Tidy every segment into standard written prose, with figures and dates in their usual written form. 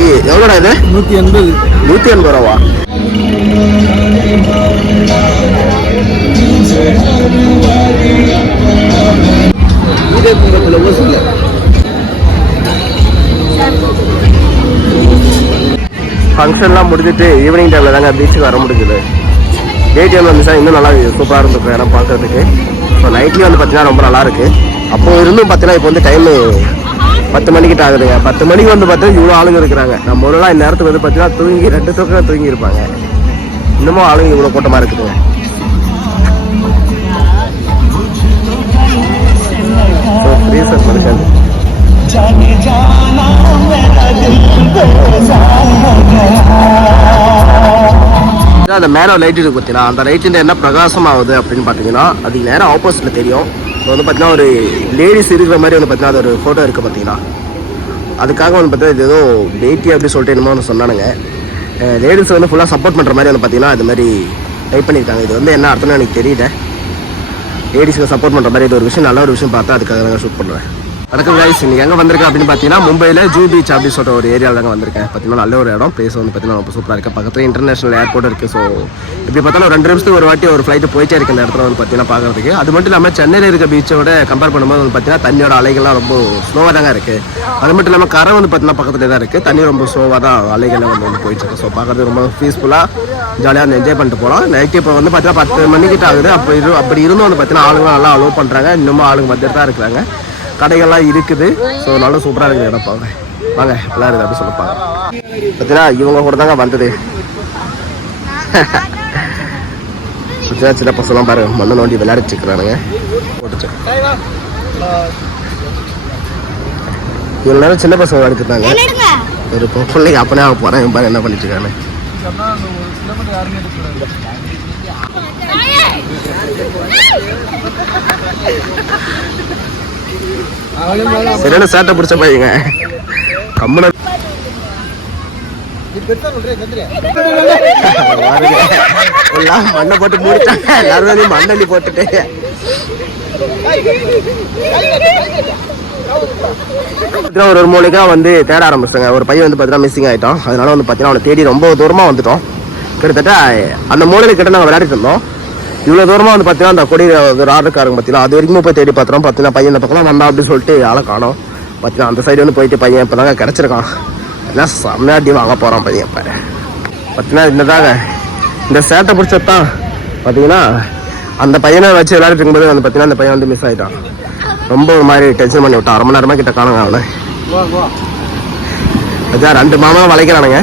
பாஜிக்கு எவ்வளோடா இது? 180. 180 ரூபாவா? இதே குங்கத்தில் ஓசு இல்லை. ஃபங்க்ஷன்லாம் முடிஞ்சிட்டு ஈவினிங் டைமில் தாங்க பீச்சுக்கு வர முடிஞ்சுது. டே டைமில் வந்துச்சா இன்னும் நல்லா சூப்பராக இருந்துருக்கும் இடம் பார்க்கறதுக்கு. ஸோ நைட்லேயும் வந்து பார்த்தீங்கன்னா ரொம்ப நல்லாயிருக்கு. அப்போது இருந்தும் பார்த்தீங்கன்னா இப்போ வந்து டைமு 10 மணிக்கிட்ட ஆகுதுங்க. 10 மணிக்கு வந்து பார்த்தீங்கன்னா இவ்வளோ ஆளுங்க இருக்கிறாங்க. நம்ம ஊரெல்லாம் இந்த நேரத்துக்கு வந்து பார்த்தீங்கன்னா தூங்கி 2 தூக்கம் தூங்கி இருப்பாங்க. இன்னமும் ஆளுங்க இவ்வளோ கூட்டமாக இருக்குதுங்க. ஸோ ஃப்ரீசர் மனுஷன் அந்த மேலே லைட் இருக்கு பார்த்தீங்கன்னா, அந்த லைட்டு என்ன பிரகாசம் ஆகுது அப்படின்னு பார்த்தீங்கன்னா அதுக்கு நேரம் ஆப்போசிட்டில் தெரியும். ஸோ வந்து பார்த்தீங்கன்னா ஒரு லேடிஸ் இருக்கிற மாதிரி வந்து பார்த்தீங்கன்னா அது ஒரு ஃபோட்டோ இருக்குது பார்த்தீங்கன்னா. அதுக்காக வந்து பார்த்தீங்கன்னா இது ஏதோ பேட்டி அப்படி சொல்லிட்டு என்னமோ ஒன்று சொன்னானுங்க. லேடிஸ் வந்து ஃபுல்லாக சப்போர்ட் பண்ணுற மாதிரி வந்து பார்த்தீங்கன்னா இது மாதிரி டைப் பண்ணியிருக்காங்க. இது வந்து என்ன அர்த்தம்னு எனக்கு தெரியல. லேடிஸ்க்கு சப்போர்ட் பண்ணுற மாதிரி இது ஒரு விஷயம், நல்ல ஒரு விஷயம் பார்த்தா அதுக்காக நான் ஷூட் பண்ணுவேன். வணக்கம் கைஸ், இன்னைக்கு எங்கே வந்திருக்கேன் அப்படின்னு பார்த்தீங்கன்னா மும்பையில் ஜூ பீச் அப்படின்னு சொல்லிட்டு ஒரு ஏரியாவில் தாங்க வந்திருக்கேன். பார்த்தீங்கன்னா நல்ல ஒரு இடம். பிளேஸ் வந்து பார்த்தீங்கன்னா ரொம்ப சூப்பராக இருக்குது. பக்கத்தில் இன்டர்நேஷனல் ஏர்போர்ட் இருக்குது. ஸோ இப்படி பார்த்தாலும் 2 நிமிஷத்துக்கு ஒரு வாட்டி ஒரு ஃப்ளைட்டு போயிட்டே இருக்குது இந்த இடத்துல வந்து பார்த்தீங்கன்னா பார்க்குறதுக்கு. அது மட்டும் இல்லாமல் சென்னையில் இருக்க பீச்சோட கம்பேர் பண்ணும்போது வந்து பார்த்தீங்கன்னா தண்ணியோட அலைகள்லாம் ரொம்ப ஸ்லோவாக தாங்க இருக்குது. அது மட்டும் இல்லாமல் கரை வந்து பார்த்தீங்கன்னா பக்கத்தில் தான் இருக்குது. தண்ணி ரொம்ப ஸ்லோவாக தான் அலைகள்லாம் வந்து போயிட்டு இருக்கு. ஸோ பார்க்குறது ரொம்ப பீஸ்ஃபுல்லாக ஜாலியாக வந்து என்ஜாய் பண்ணிட்டு போகலாம். நைட்டு இப்போ வந்து பார்த்தீங்கன்னா 10 மணிக்கிட்ட ஆகுது. அப்படி இருந்தும் வந்து பார்த்தீங்கன்னா ஆளுங்க நல்லா அலோவ் பண்ணுறாங்க. இன்னமும் ஆளுங்க மத்திய தான் இருக்கிறாங்க. கடைகள்லாம் இருக்குது. ஸோ நல்லா சூப்பராக இருக்குது இடம். பாங்க வாங்க எல்லாம் இருக்குது அப்படின்னு சொல்லிப்பாங்க. பார்த்தீங்கன்னா இவங்க கூட தாங்க வந்தது. சின்ன பசங்களாம் பாருங்க மண்ணை நோண்டி விளையாடிட்டு இருக்கிறானுங்க. போட்டுச்சு இவ்வளோ நேரம் சின்ன பசங்க விளையாடிட்டு இருந்தாங்க. ஒரு பிள்ளைங்க அப்பனே ஆக போகிறேன் பாருங்க என்ன பண்ணிட்டு இருக்காங்க. சரியான சேட்டை பிடிச்ச பையங்க. கம்மன மண்ணை போட்டு மூடிட்டாங்க. எல்லாரும் மண்ணள்ளி போட்டுட்டு ஒரு மூலிகா வந்து தேட ஆரம்பிச்சாங்க. ஒரு பையன் வந்து பார்த்தீங்கன்னா மிஸ்ஸிங் ஆகிட்டோம். அதனால வந்து பார்த்தீங்கன்னா அவனை தேடி ரொம்ப தூரமாக வந்துட்டோம். கிட்டத்தட்ட அந்த மூலையில கிட்ட நாங்கள் விளையாடிட்டு இருந்தோம். இவ்வளோ தூரமாக வந்து பார்த்தீங்கன்னா அந்த கொடி ஒரு ஆர்டருக்காரங்க பார்த்தீங்கன்னா அது வரைக்கும் போய் தேடி பார்த்துறோம். பார்த்தீங்கன்னா பையன் இந்த பக்கம் வந்தா அப்படின்னு சொல்லிட்டு ஆளை காணோம். பார்த்தீங்கன்னா அந்த சைடு வந்து போயிட்டு பையன் இப்போ தாங்க கிடச்சிருக்கான். எல்லாம் செம்மையாட்டி வாங்க போகிறான் பையன். இப்போ பார்த்தீங்கன்னா இந்ததாங்க இந்த சேட்டை பிடிச்சதான் பார்த்தீங்கன்னா அந்த பையனை வச்சு விளையாடிட்டு இருக்கும்போது வந்து பார்த்தீங்கன்னா அந்த பையன் வந்து மிஸ் ஆகிட்டான். ரொம்ப ஒரு மாதிரி டென்ஷன் பண்ணி விட்டான். 1/2 மணி நேரமாக கிட்ட காணுங்க அவனை. அதான் 2 மாமா வளைக்கிறானுங்க.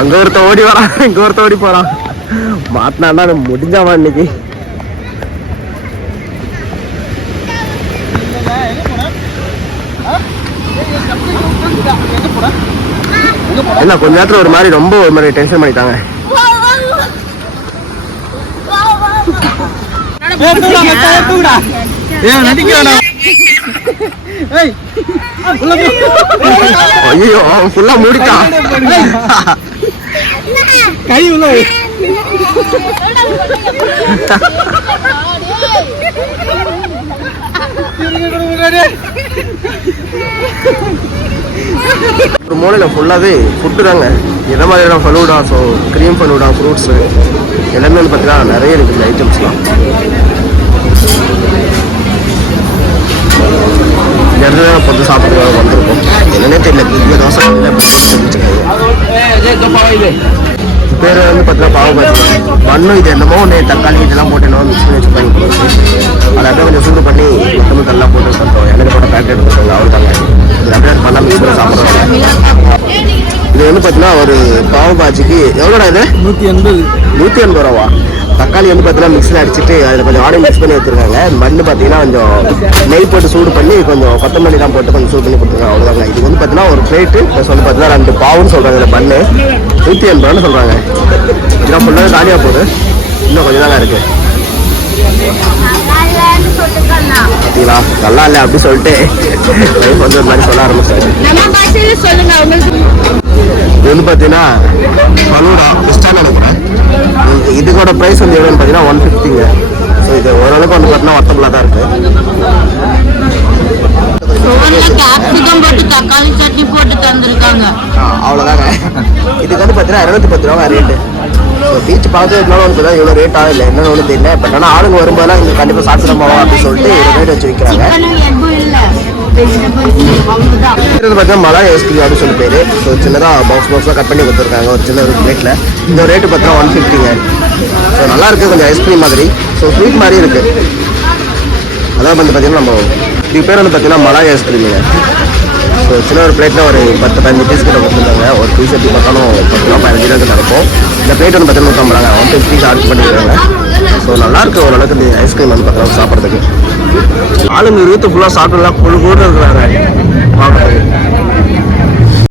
அங்கே ஒருத்த ஓடி வரான், இங்கே ஒருத்த ஓடி போகிறான். மாட்டினாண்டா முடிஞ்சாவா இன்னைக்கு. என்ன கொஞ்ச நேரத்துல ஒரு மாதிரி ரொம்ப ஒரு மாதிரி டென்ஷன் பண்ணிட்டாங்க. ஐயோ ஃபுல்லா மூடிட்டான். கை உள்ள ஒரு மூலையில் ஃபுல்லாகவே ஃபுட்டு தாங்க. எந்த மாதிரியான falooda, so cream falooda, fruits எல்லாமே வந்து பார்த்தீங்கன்னா நிறைய இருக்குது ஐட்டம்ஸ்லாம். இந்த இடத்துல பொறுத்து சாப்பிட்டு வந்திருக்கோம். என்னன்னே தெரியல. இங்கே தோசை பேர் வந்து பார்த்தீங்கன்னா பாவ பாஜி. மண்ணும் இது என்னமோ ஒன்று தக்காளி இதெல்லாம் போட்டு என்ன மிக்ஸ் பண்ணி வச்சுப்பாங்க. அதை அப்படியே கொஞ்சம் சூடு பண்ணி மொத்தமும் தல்லாம் போட்டு தந்தோம். எண்ணெய் போட்ட பேக்கெட் எடுத்துக்கோங்க. அவ்வளோ தாங்க. இது அப்படியே பண்ணால் மிக்ஸ் பண்ணி சாப்பிட்றோம். இது வந்து பார்த்தீங்கன்னா ஒரு பாவ பாஜிக்கு எவ்வளோடா இது? 180 ரூபா. தக்காளி வந்து பார்த்தீங்கன்னா மிக்ஸில் அடிச்சுட்டு அதில் கொஞ்சம் ஆடையும் மிக்ஸ் பண்ணி வச்சுருக்காங்க. மண் பார்த்தீங்கன்னா கொஞ்சம் நெய் போட்டு சூடு பண்ணி கொஞ்சம் கொத்தமல்லிலாம் போட்டு கொஞ்சம் சூடு பண்ணி கொடுத்துருக்காங்க. அவ்வளோதாங்க. இது வந்து பார்த்தீங்கன்னா ஒரு பிளேட்டு ப்ளஸ் வந்து பார்த்தீங்கன்னா 2 பாவுன்னு சொல்கிறாங்க. இதில் பண்ணு 180 ரூபான்னு சொல்கிறாங்க. இதெல்லாம் ஃபுல்லாக காலியாக போகுது. இன்னும் கொஞ்சம் தாங்க இருக்குது. பார்த்தீங்களா நல்லா இல்லை அப்படி சொல்லிட்டு வந்து ஒரு மாதிரி சொல்ல ஆரம்பிச்சாரு. இது வந்து பார்த்தீங்கன்னா ஃபலூடா பிஸ்டான்னு நினைக்கிறேன். இதுக்கோட ப்ரைஸ் வந்து எவ்வளோன்னு பார்த்தீங்கன்னா 150ங்க. ஸோ இது ஓரளவுக்கு வந்து பார்த்தீங்கன்னா ஒர்த்தபுளாக தான் இருக்குது. கேப்சிகம் போட்டு தக்காளி சட்னி போட்டு தந்திருக்காங்க. அவ்வளோதாங்க. இதுக்கு வந்து பார்த்தீங்கன்னா 210 ரூபா ரேட்டு. ஸோ பீச் பார்த்து இருந்தாலும் வந்து பார்த்தா இவ்வளோ ரேட் ஆகல, என்னன்னு ஒன்றும் தெரியல. பட் ஆனால் ஆளுங்க வரும்போதெல்லாம் இங்கே கண்டிப்பாக சாப்பிட போவோம் அப்படின்னு சொல்லிட்டு இவ்வளோ ரேட் வச்சு விற்கிறாங்க. பார்த்தீங்கன்னா மலாய் ஐஸ்கிரீம் அப்படின்னு சொல்லி பேர். ஸோ சின்னதாக பாக்ஸாக கட் பண்ணி கொடுத்துருக்காங்க ஒரு சின்ன ஒரு பிளேட்டில். இந்த ரேட்டு பார்த்தீங்கன்னா 150ங்க. ஸோ நல்லா இருக்குது, கொஞ்சம் ஐஸ்கிரீம் மாதிரி. ஸோ ஸ்வீட் மாதிரி இருக்குது. அதான் வந்து பார்த்தீங்கன்னா நம்ம இது பேர் வந்து பார்த்தீங்கன்னா மலாய் ஐஸ்கிரீமுங்க. ஸோ சின்ன ஒரு பிளேட்டில் ஒரு 10-15 பீஸ் கிட்ட கொடுத்துருந்தாங்க. ஒரு பீஸ் எப்படி பார்த்தாலும் 10 ரூபா 15 ரூபாய்க்கு நடக்கும். இந்த பிளேட் வந்து பார்த்தீங்கன்னா 150 150 சார்ஜ் பண்ணிக்கிறாங்க. ஸோ நல்லாயிருக்கு ஓரளவுக்கு இந்த ஐஸ்கிரீம் வந்து பார்த்தீங்கன்னா சாப்பிட்றதுக்கு. ஆளுங்க இருபத்து ஃபுல்லாக சாப்பிட்டுலாம் கொழு கூட இருக்கிறாங்க.